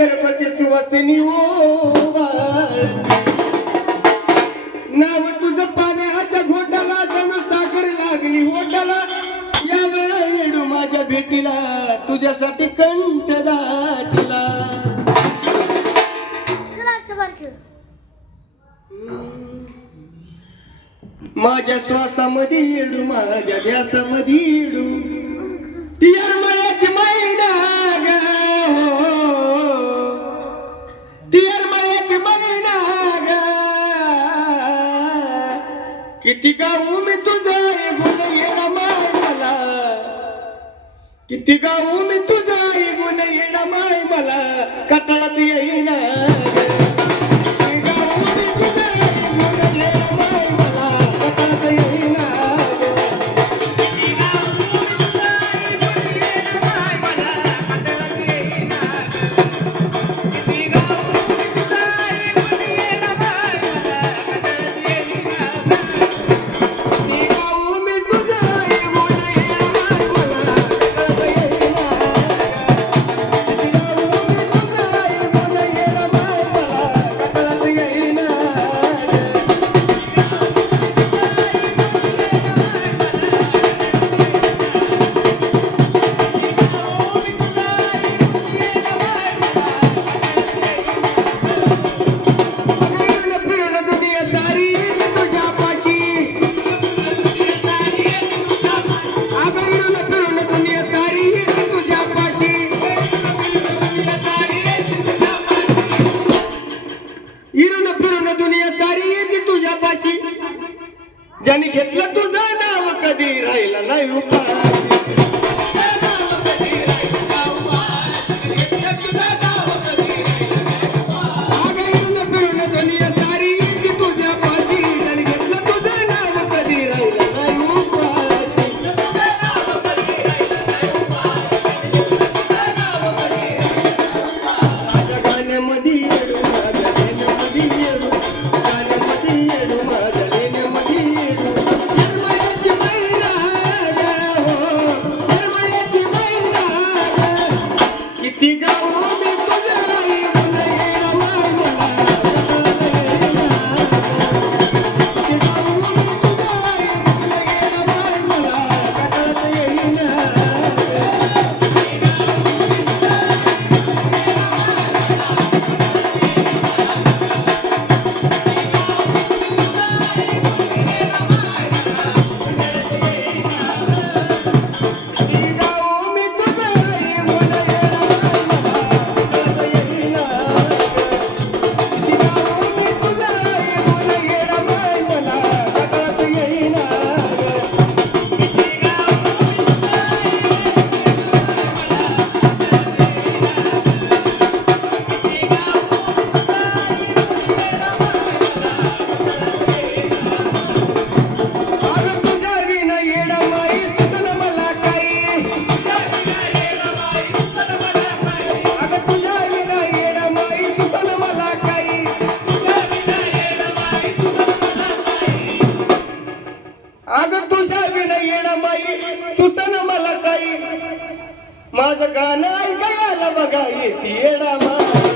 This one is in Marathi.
गणपती सुवासिनी नाव तुझं पाण्याच्या घोटाला जणू सागर लागली होटाला या वेळेडू माझ्या भेटीला तुझ्यासाठी कंठ दाटला माझ्या श्वासामध्ये येडू माझ्या ध्यासामध्ये येडू ती अरमळ्याची मैना ग ती अरमळ्याची मैना ग किती गाऊ मी तुझं गुण येणं माय मला किती गाऊ मी तुझं गुण येणं माय मला कटाळात येईना ज्याने घेतलं तुझं नाव कधी राहिला नाही उपाय माझं गाणं ऐकायला बघा येते येडा